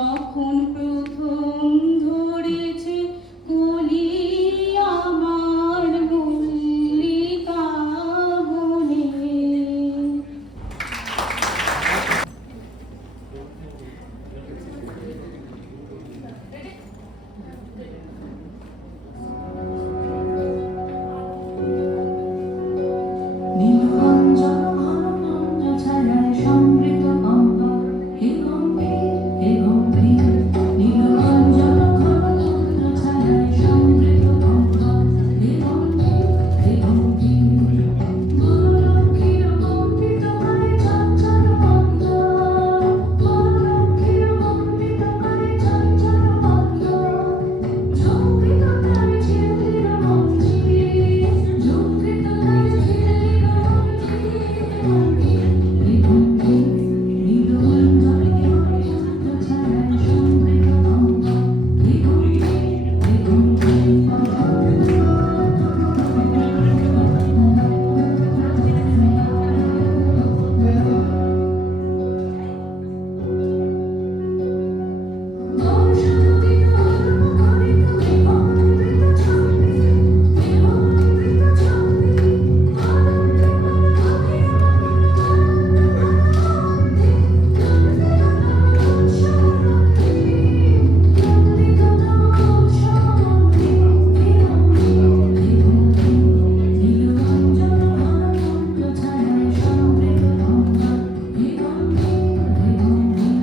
যখন প্রথম ধরেছে কলি আমার মল্লিকা বনে। নীলকঞ্চন ঘন মঞ্জ ছায়ায় সমৃত অম্বর হে গম্ভীর হে গম্ভীর। নীলকঞ্চন ঘন মঞ্জ ছায়ায় সমৃত অম্বর হে গম্ভীর হে গম্ভীর। বনলক্ষ্মীর কম্পিত গায়ে চঞ্চল বন্দর, বনলক্ষ্মীর কম্পিত গায়ে চঞ্চল বন্দর। ঝঙ্কৃত তারে ঝিল্লির মঞ্জির, ঝঙ্কৃত তারে ঝিল্লির মঞ্জির। হে গম্ভীর নীলকঞ্চন ঘন মঞ্জ ছায়ায় সমৃত অম্বর হে গম্ভীর হে গম্ভীর। দর্শনবিদ মুখরিত হে অমৃত ছন্দি, হে অমৃত ছন্দি। আনন্দে মন গভীর আনন্দ আনন্দে, নন্দিত উৎসবরঙ্গী, নন্দিত উৎসবরঙ্গী। হে গম্ভীর হে গম্ভীর। নীলকঞ্চন ঘন মঞ্জ ছায়ায় সমৃত অম্বর হে গম্ভীর হে গম্ভীর।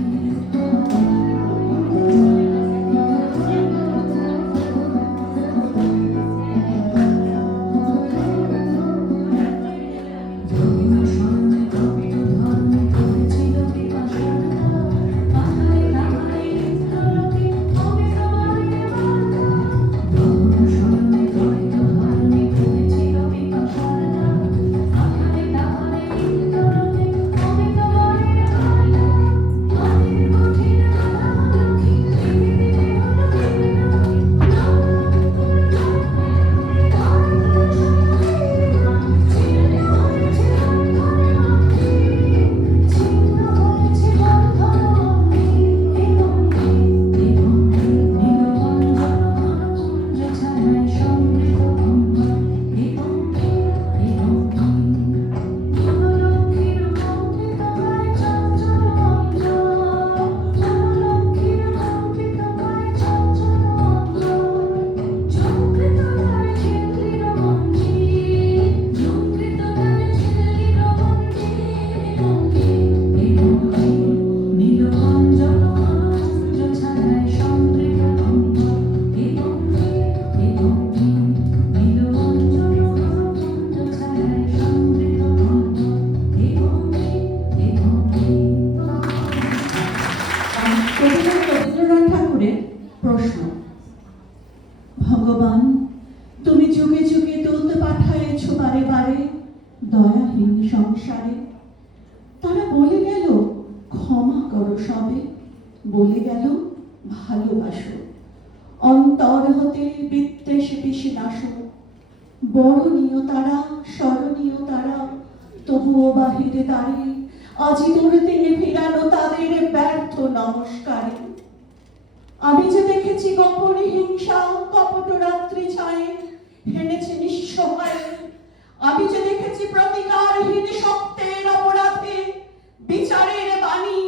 ধর্ম স্মরণে তপ্ত ধর্মে করেছিল পিপাসার ধারা, পাহাড়ে পাহাড়ে ইন্দ্রলোকে অমিত বাণীর বার্তা। ধর্ম স্মরণে তপ্ত ধর্মে করেছিল পিপাসার ধারা, পাহাড়ে পাহাড়ে ইন্দ্রলোকে অমিত বাণীর বার্তা। মাটির কঠিন বাধা লক্ষ্মী ধীরে ধীরে হলো দীর্ঘ, নবরঙ্গপুর ধর্মে ধর্ম ছিন্ন হয়েছে বন্ধন অগ্নি, ছিন্ন হয়েছে বন্ধন অগ্নি। হে গম্ভীর হে গম্ভীর। নীলকঞ্চন ঘন মঞ্জ ছায়ায় সমৃত অম্বর হে গম্ভীর হে গম্ভীর। বনলক্ষ্মীর কম্পিত গায়ে চঞ্চল বন্দর, বনলক্ষ্মীর কম্পিত গায়ে চঞ্চল বন্দর। ঝঙ্কৃত তারে ঝিল্লির মঞ্জির, ঝঙ্কৃত তারে ঝিল্লির মঞ্জির। হে গম্ভীর হে গম্ভীর। নীলকঞ্চন ঘন মঞ্জ ছায়ায় সমৃত অম্বর হে গম্ভীর হে গম্ভীর। নীলকঞ্চন ঘন মঞ্জ ছায়ায় সমৃত অম্বর হে গম্ভীর হে গম্ভীর। কবিগুরু রবীন্দ্রনাথ ঠাকুরের প্রশ্ন। ভগবান, তুমি যুগে যুগে দূত পাঠায়েছ বারে বারে দয়াহীন সংসারে। তারা বলে গেল ক্ষমা করো সবে, বলে গেল ভালোবাসো। অন্তর হতে বিদ্বেষ পিষে নাশো। বরণীয় তারা স্মরণীয় তারা, তবুও বাহিরে দাঁড়িয়ে আজি তোর দিনে ফিরানো তাদের ব্যর্থ নমস্কারে। আমি যে দেখেছি গোপনে হিংসা কপট রাত্রি ছায়ে হেনেছে নিঃসহায়। আমি যে দেখেছি প্রতিকারহীন সত্যের অপরাধে বিচারের বাণী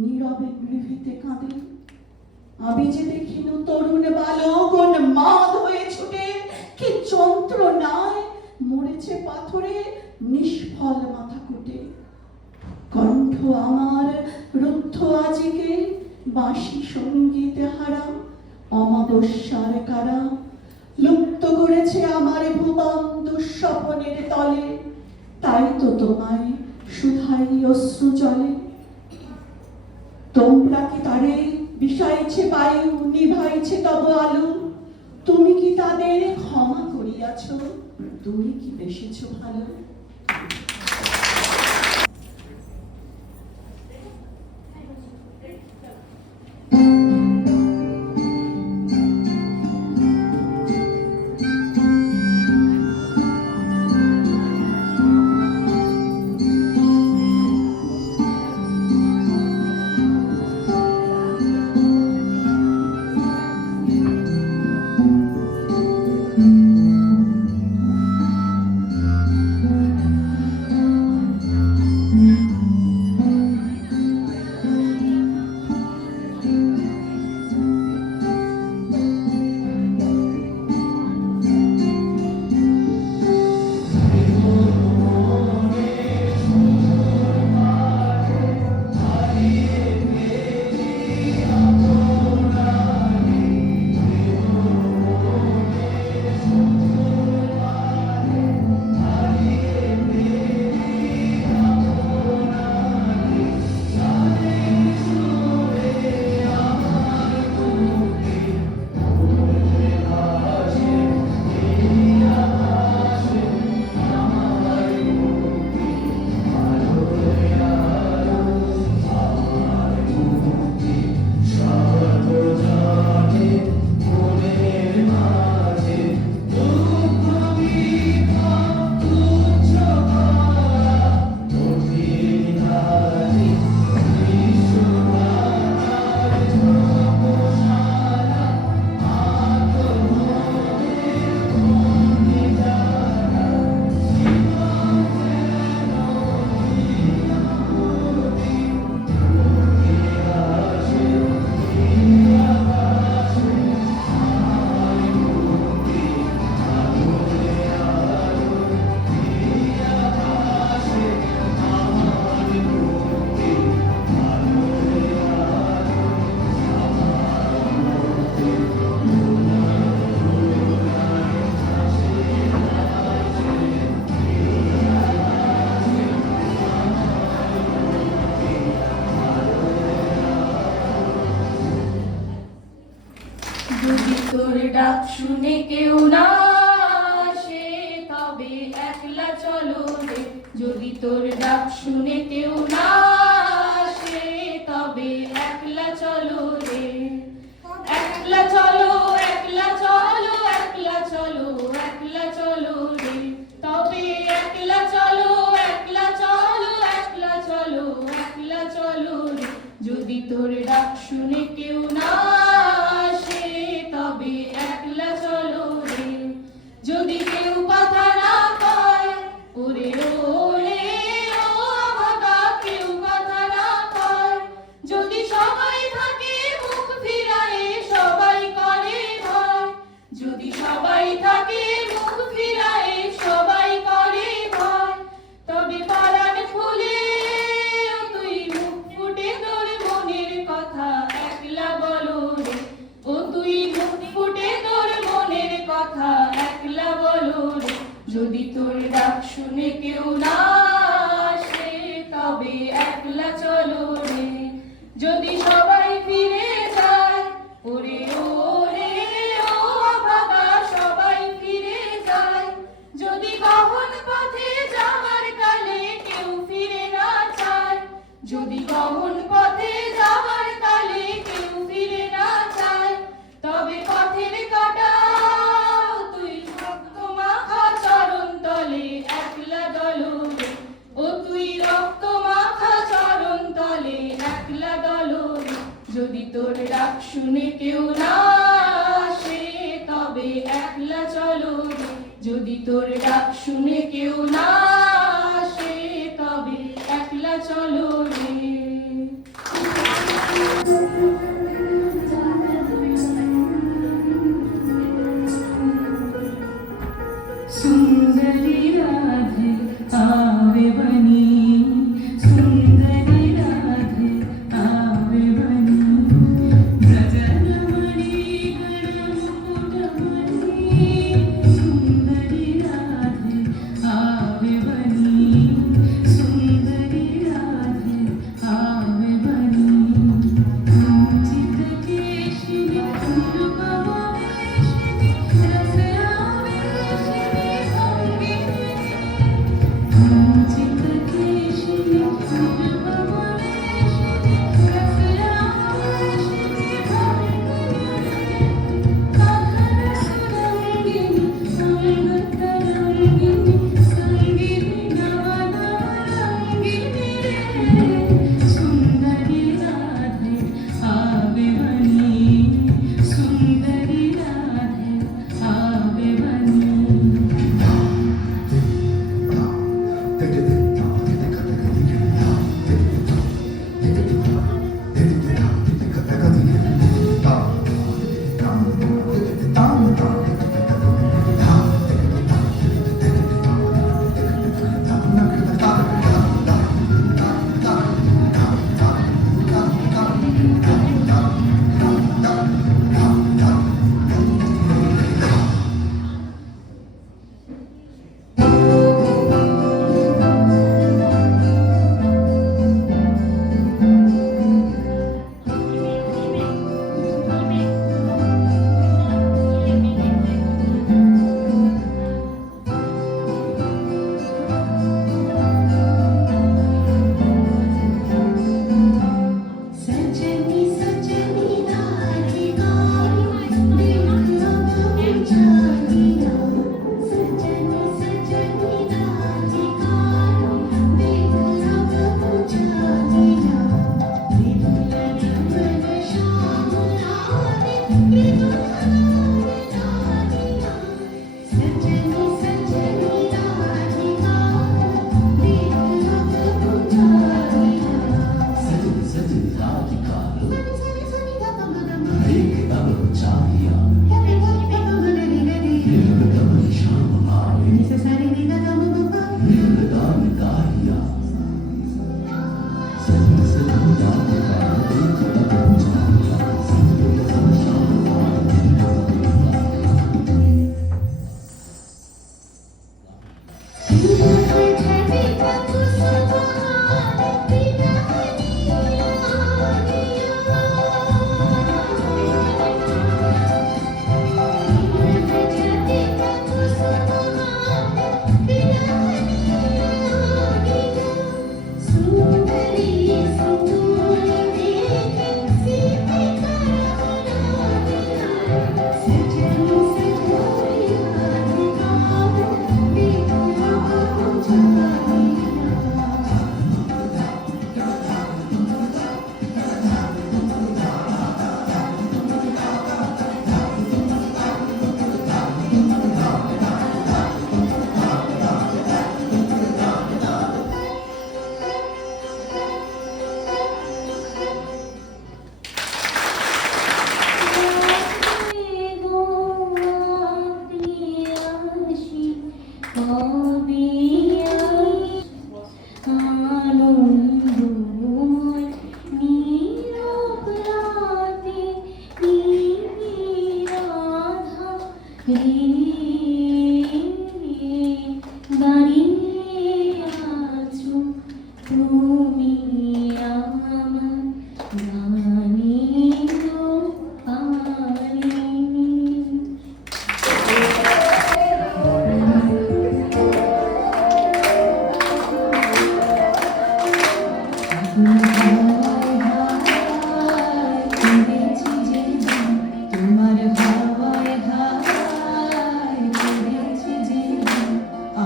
নীরবে গৃহীতে কাঁদে। আমি যে দেখিনু তরুণ বালকগণ মাদ হয়ে ছুটে কি যন্ত্রণায় মরেছে পাথরে নিষ্ফল মাথা কুটে। কণ্ঠ আমার রুদ্ধ আজিকে বাঁশি সঙ্গীত হারা অমাবস্যার কারা। লুপ্ত করেছে আমার ভুবন দুঃস্বপনের তলে, তাই তো তোমায় সুধাই অশ্রু জলে। তোমরা কি তারে বিষাইছে বায়ু, নিভাইছে তব আলো। তুমি কি তাদের ক্ষমা করিয়াছ, তুমি কি বেসেছ ভালো। যদি তোর ডাক শুনে কেউ না আসে তবে একলা চলো রে, যদি তোর ডাক শুনে কেউ না আসে তবে একলা চলো রে, একলা চলো একলা চলো একলা চলো একলা চলো রে, তবে একলা চলো একলা চলো একলা চলো একলা চলো রে, যদি তোর ডাক শুনে কেউ না আসে তবে একলা চলো রে, যদি কেউ কথা না কয় ওরে ওরে ও ভাগা, কেউ কথা না কয়, যদি সবাই থাকে মুখ ফিরায়ে সবাই করে ভয়, যদি সবাই থাকে মুখ ফিরায়ে সবাই করে ভয়, তবে পরাণ খুলে তুই মুখ ফুটে তোর মনের কথা একলা বলো রে, ও তুই মুখ ফুটে তোর মনের কথা একলা বলো রে, যদি তোর ডাক শুনে কেউ না আসে তবে একলা চলো রে, যদি সবাই ফিরে যায় ওরে ওরে ও ভাগা, সবাই ফিরে যায়, যদি গহন পথে যাওয়ার কালে কেউ ফিরে না চায়, যদি গহন পথে যাওয়ার কালে কেউ ফিরে না চায়, তবে পথের কাটা তুই রক্ত মাখা চরণ তলে একলা দলো রে, ও তুই রক্ত মাখা চরণ তলে একলা দলো রে, যদি তোর ডাক শুনে কেউ না আসে তবে একলা চলো রে, যদি তোর ডাক শুনে কেউ না আসে তবে একলা চলো রে। सुंदरी राधे आवे बनी, सुंदरी राधे आवे बनी, गगनमणि गणमुकुटमणि, सुंदरी राधे आवे बनी, सुंदरी राधे आवे बनी, सुंदरी দাঁড়িয়ে আছো তুমি আমার গানের পানে। তোমার হাওয়ায় হায় করেছি যে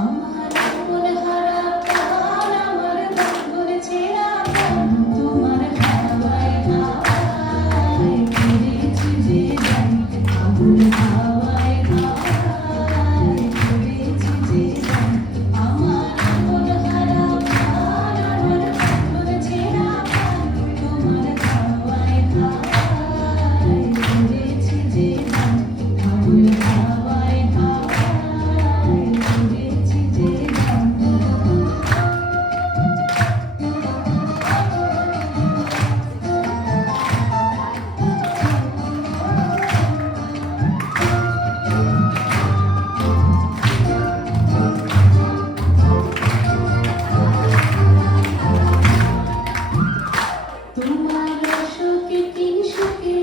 আমার মন হারা প্রাণ, আমার বাঁধন ছেঁড়া প্রাণ, তোমার হাওয়ায় হায় করেছি যে আগুন হাওয়ায় হায় করেছি যে আমার মন হারা প্রাণ, আমার বাঁধন ছেঁড়া প্রাণ, তোমার হাওয়ায় হায় করেছি যে আগুন হাওয়ায় হায় করেছি যে। তোমার সুখে কি সুখে,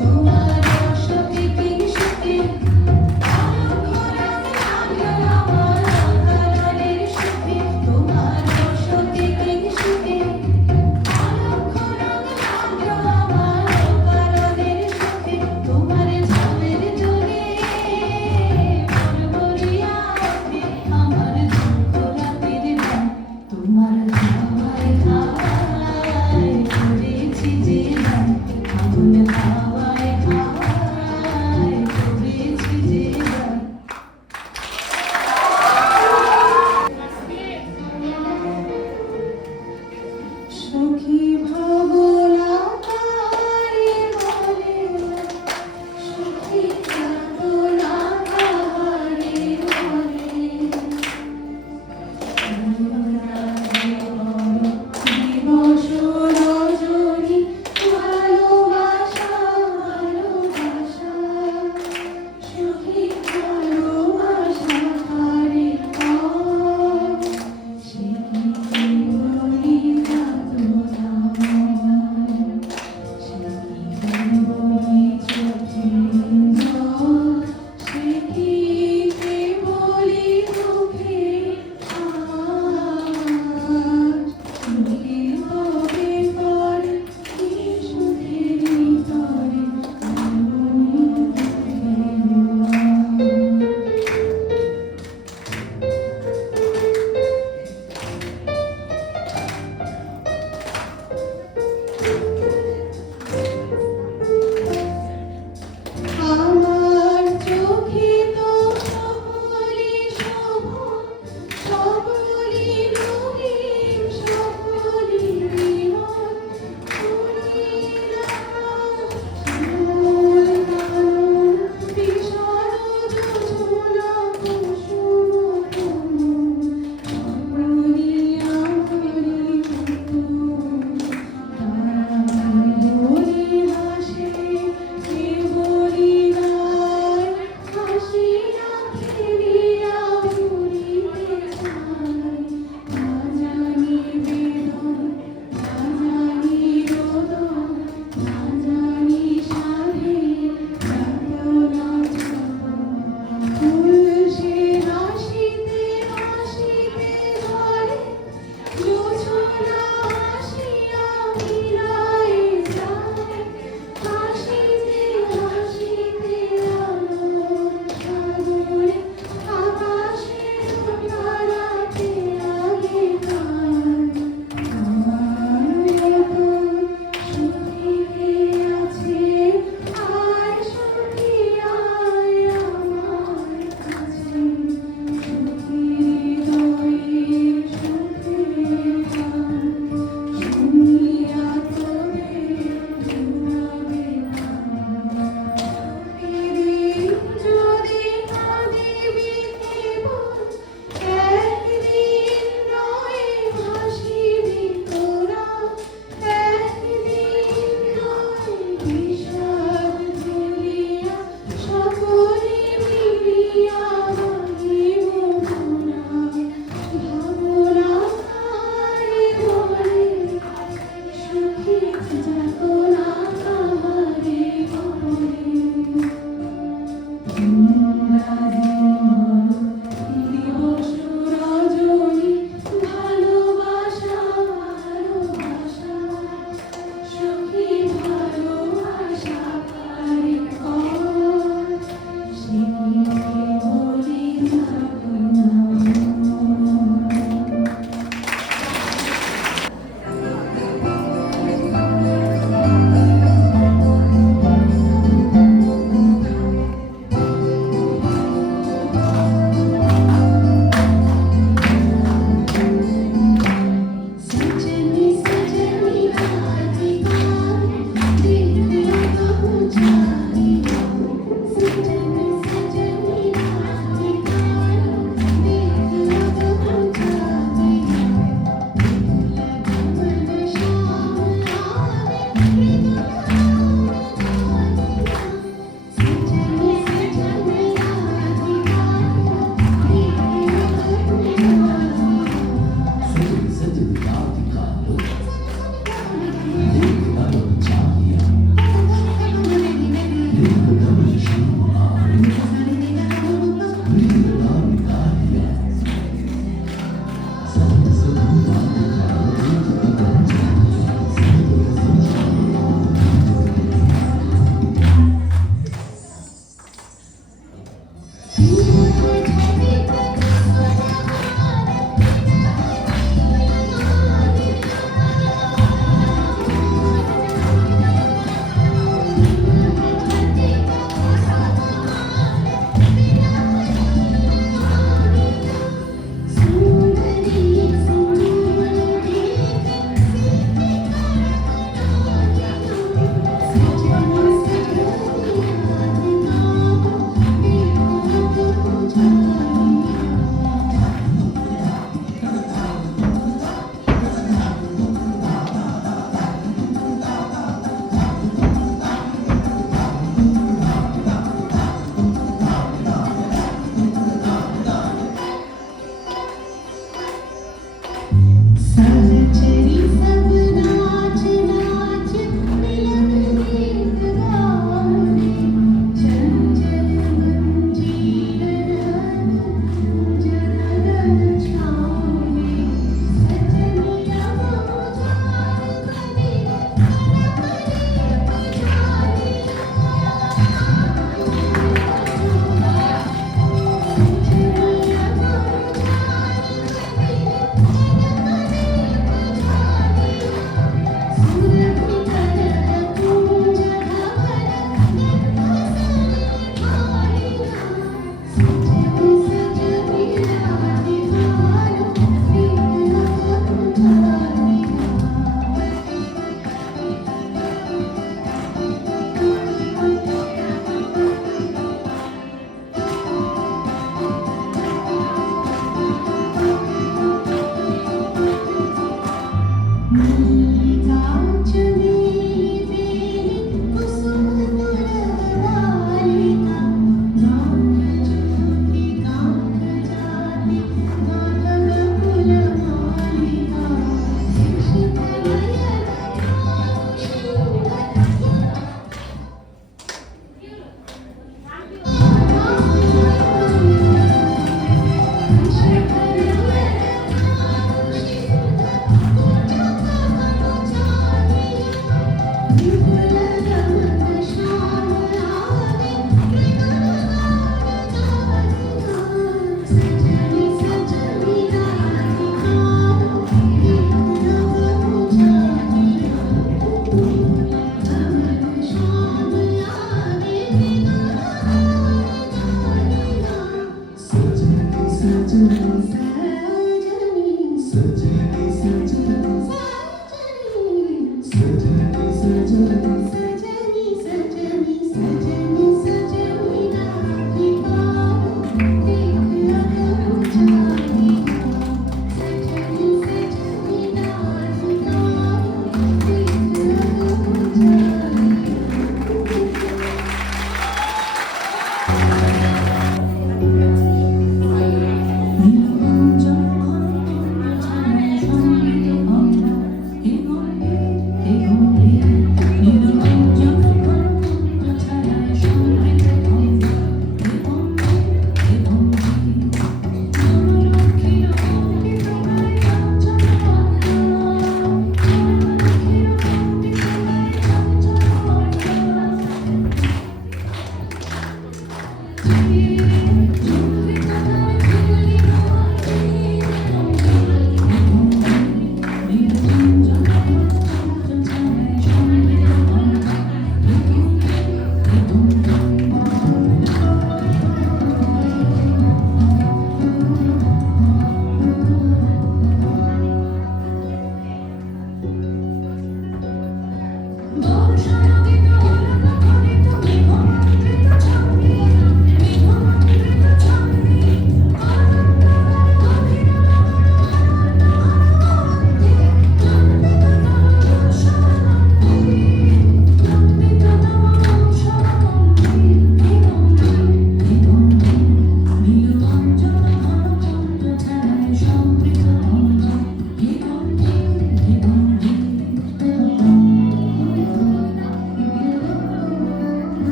তোমার সুখে কি সুখে, আমার অন্তরের সুখে, তোমার সুখে কি সুখে, আমার অন্তরের সুখে, তোমার ঝামের জোরে মন ভরিয়া ওঠে, আমার দুঃখ রাতের গান, তোমার হাওয়ায় হাওয়ায় করেছি যে গান, আগুন হাওয়ায় হাওয়ায় করেছি যে গান। সখী ভাবনা তারে বলে না, সখী ভাবনা তারে বলে দিবস রজনী ভালোবাসা ভালোবাসা, সখী ভালোবাসা তারে কয়, সে কি বলি যাতনা ময়, সে কি বলি চোখে জল, সে কি বলি মুখে আজ, সুখে হবে পরে কি সুখের ভিতরে আগুন ফেলো। আমার চোখে তো সকলই শোভন, সকলই রঙিন, সকলই বিমল, তুমি শ্যামল কানন বিষাদ যোজনা কুসুম কোমল, সকলই আমারই পুতুল, তারাই বলি হাসে কে বলি গায়, হাসিয়া ফিরিয়া ঘুরিতে চায়, না জানি বেদন, না জানি রোদন, না জানি সাধে যাতনা যতন, ফুল সে হাসিতে হাসিতে ঝরে, জোছনা আসিয়া মিলায় যায়, হাসিতে হাসিতে আলোর সাগরে, আকাশের তারাতে আগে গায়, আমার মতন সুখী কে আছে, আর সুখী আয় আমার কাছে, সুখী হৃদয়ে সুখের গান, শুনিয়া তোদের জুড়াবে প্রাণ। প্রতিদিন যদি কাঁদিবি কেবল, একদিন নয় ভাসিবি তোরা, একদিন নয় বিষাদ ঝুলিয়া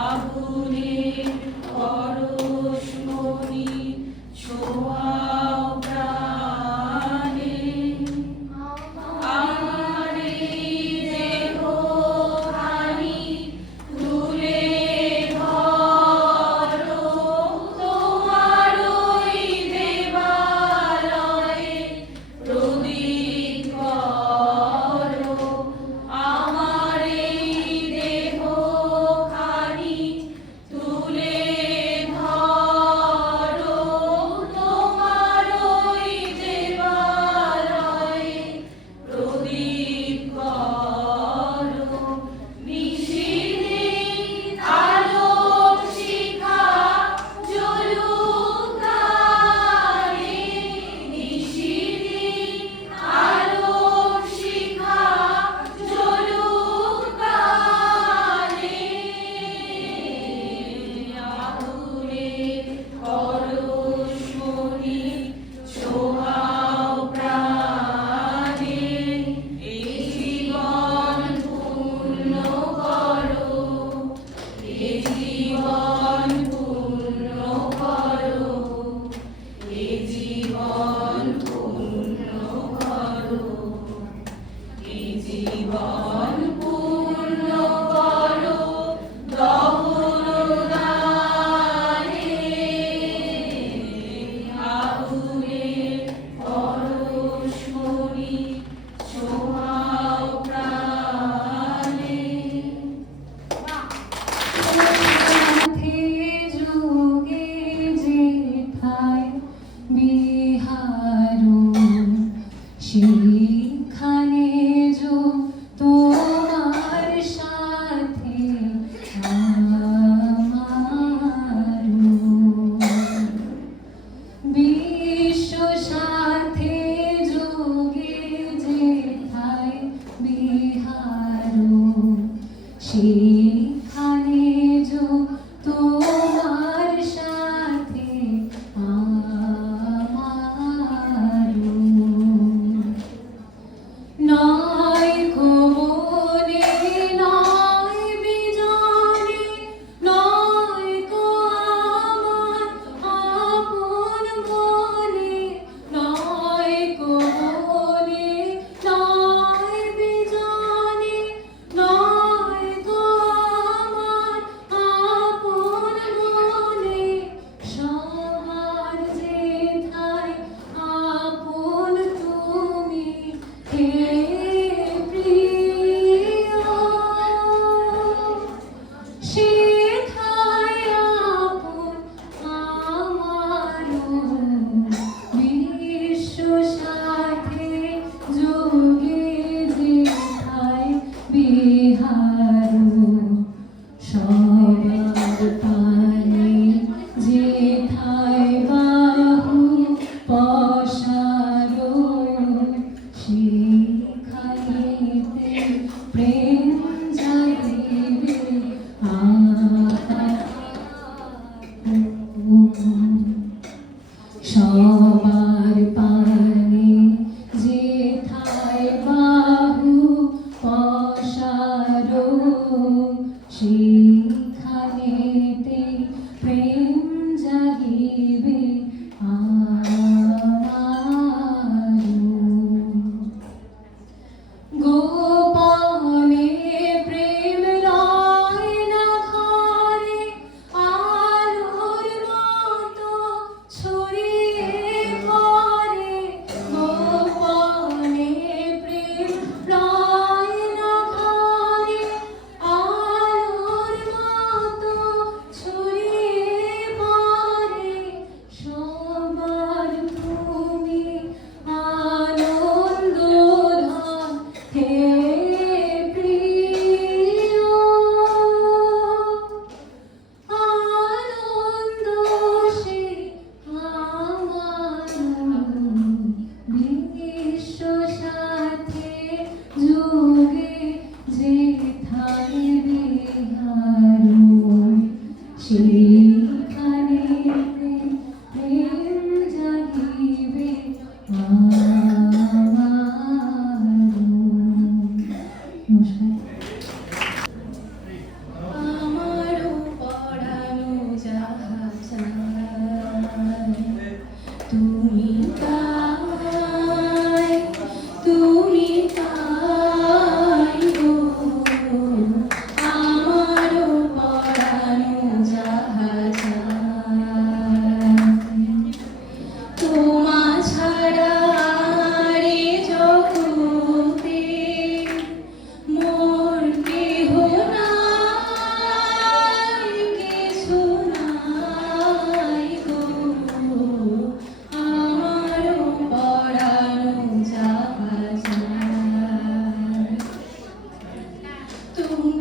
আগুনের সেখানে যো তোমার সাথে আমারও নয় কোমনে নয় বিজনে নয় কো আমার আপন মনে নয় কোমনে নয় বিজনে নয় কো আমার আপন মনে সবার যেথায় আপন তুমি হে প্রিয় সেথায় আপন আমারও বিশ্ব সাথে যোগে যেথায় বিহারো সবার পানে যেথায় বাহু পসারো সেখানেতে প্রেম জাগিবে সবার পানে যেথায় বাহু পসারো সেখানেতে প্রেম জাগিবে গোপনে প্রেম রয় না ঘরে আলোর মতো ছড়িয়ে পড়ে গোপনে প্রেম রয় না ঘরে আলোর মতো ছড়িয়ে পড়ে সবার তুমি আনন্দ ধন হে প্রিয় আনন্দ সে আমার বিশ্ব সাথে যোগে যেথায় বিহারো সেখানে প্রেম জাগিবে আমারও পরানো যাহা চায় তুমি তাই গো আমারও পরানো যাহা চায় তোমা ছাড়া রে জগতে মোর কেহ নাই কিছু নাই গো আমারও পরানো যাহা চায় তুমি